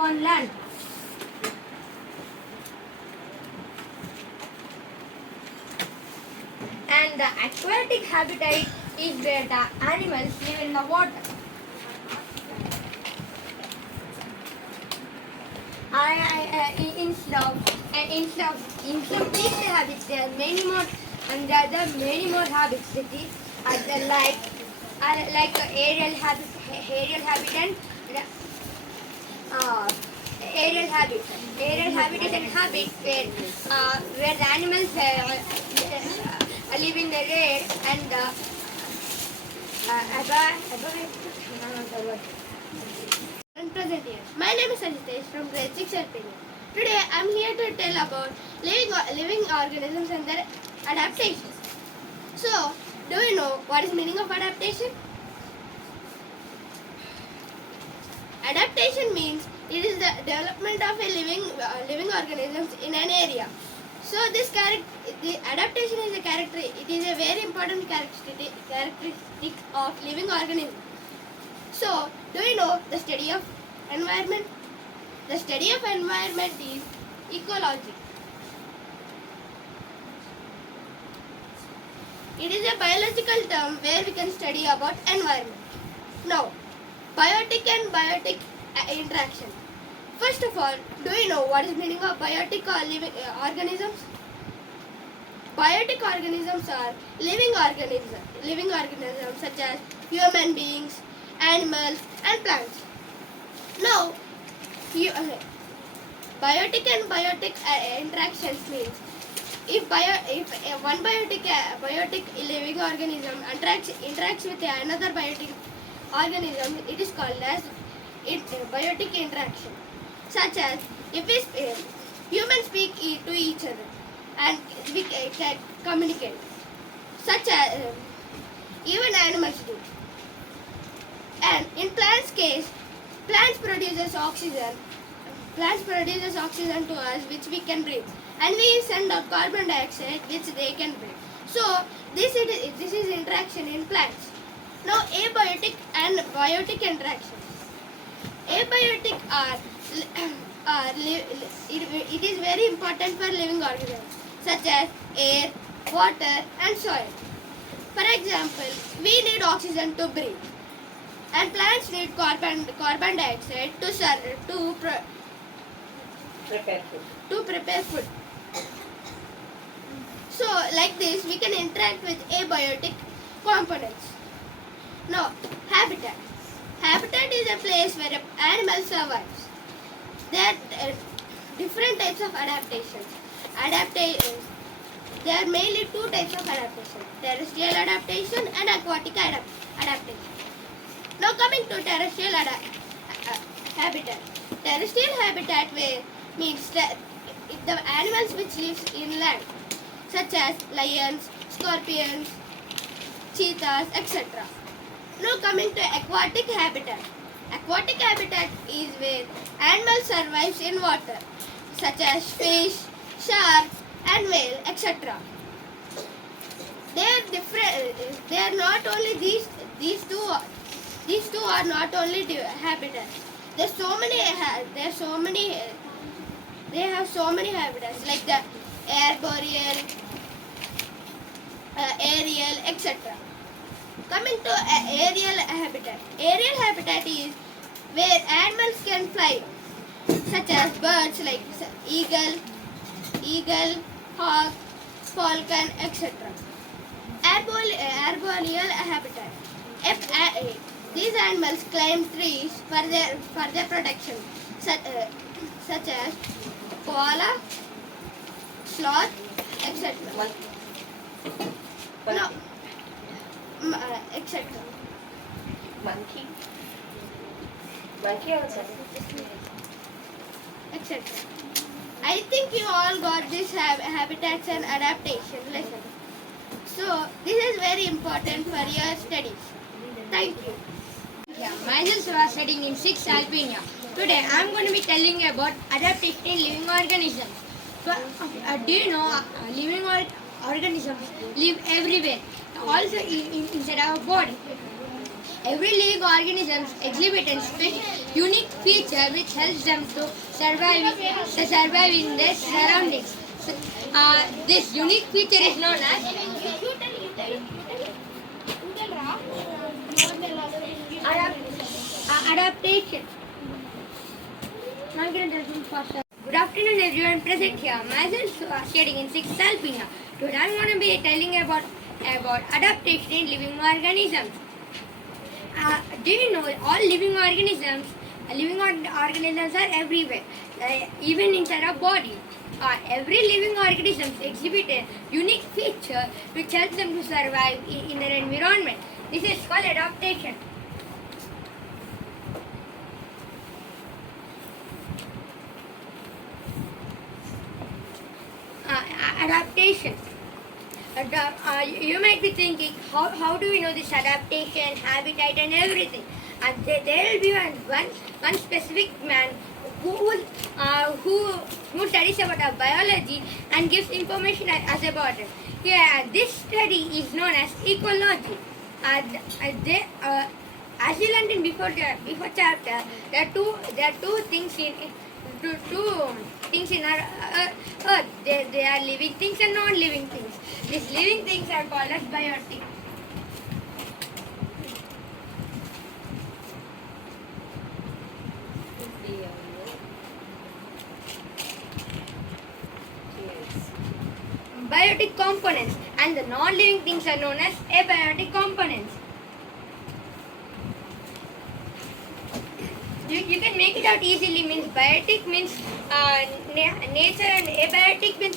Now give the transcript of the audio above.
on land. And the aquatic habitat is where the animals live in the water. In some these habits, there are many more, and there are many more habits. That is, like aerial habit, uh, aerial habit. Aerial habit is a habit where the animals live in the air and present here. My name is Ajitesh from grade 6 LPD. Today I am here to tell about living organisms and their adaptations. So, do you know what is meaning of adaptation? Adaptation means it is the development of a living organisms in an area. So the adaptation is a character. It is a very important characteristic of living organism. So, do you know the study of environment? The study of environment is ecology. It is a biological term where we can study about environment. Now, biotic and biotic interaction. First of all, do you know what is meaning of biotic or living organisms? Biotic organisms are living organisms such as human beings, animals and plants. Now, biotic and biotic interactions means if one biotic living organism interacts with another biotic organism, it is called as biotic interaction. Such as if humans speak to each other and we can communicate. Such as even animals do. And in plants' case, plants produces oxygen to us which we can breathe, and we send out carbon dioxide which they can breathe. So this is interaction in plants. Now, abiotic and biotic interactions. Abiotic it is very important for living organisms such as air, water and soil. For example, we need oxygen to breathe, and plants need carbon dioxide to prepare food. So, like this, we can interact with abiotic components. Now, habitat. Habitat is a place where an animal survives. There are different types of adaptations. There are mainly two types of adaptation: terrestrial adaptation and aquatic adaptation. Now, coming to terrestrial habitat. Terrestrial habitat means that the animals which live inland, such as lions, scorpions, cheetahs, etc. Now, coming to aquatic habitat. Aquatic habitat is where animals survive in water, such as fish, sharks and whale, etc. They are different. They are not only these two are not only habitats. They have so many habitats like the arboreal, aerial, etc. Coming to aerial habitat. Aerial habitat is where animals can fly, such as birds like eagle, hawk, falcon, etc. Arboreal habitat. These animals climb trees for their protection, such as koala, sloth, etc. No, etc. Monkey also. etc. I think you all got this habitats and adaptation lesson. So this is very important for your studies. Thank you. Yeah, myself was studying in 6th Albania. Today I am going to be telling you about adaptation in living organisms. So, do you know living organisms live everywhere, also inside our body. Every living organism exhibits a unique feature which helps them to survive in their surroundings. So, this unique feature is known as adaptation. Now I'm going to tell you faster. Good afternoon, everyone present here. Myself studying in 6th Alpina. Today I'm going to be telling about adaptation in living organisms. Do you know all living organisms are everywhere, even inside our body. Every living organism exhibits a unique feature which helps them to survive in their environment. This is called adaptation. Adaptation. You might be thinking, how do we know this adaptation, habitat, and everything? There will be one specific man who studies about our biology and gives information as about it. Yeah, this study is known as ecology. As we learned in before chapter, there are two things in our earth. They are living things and non-living things. These living things are called as biotic. Biotic components, and the non-living things are known as abiotic components. You can make it out easily. Means biotic means nature, and abiotic means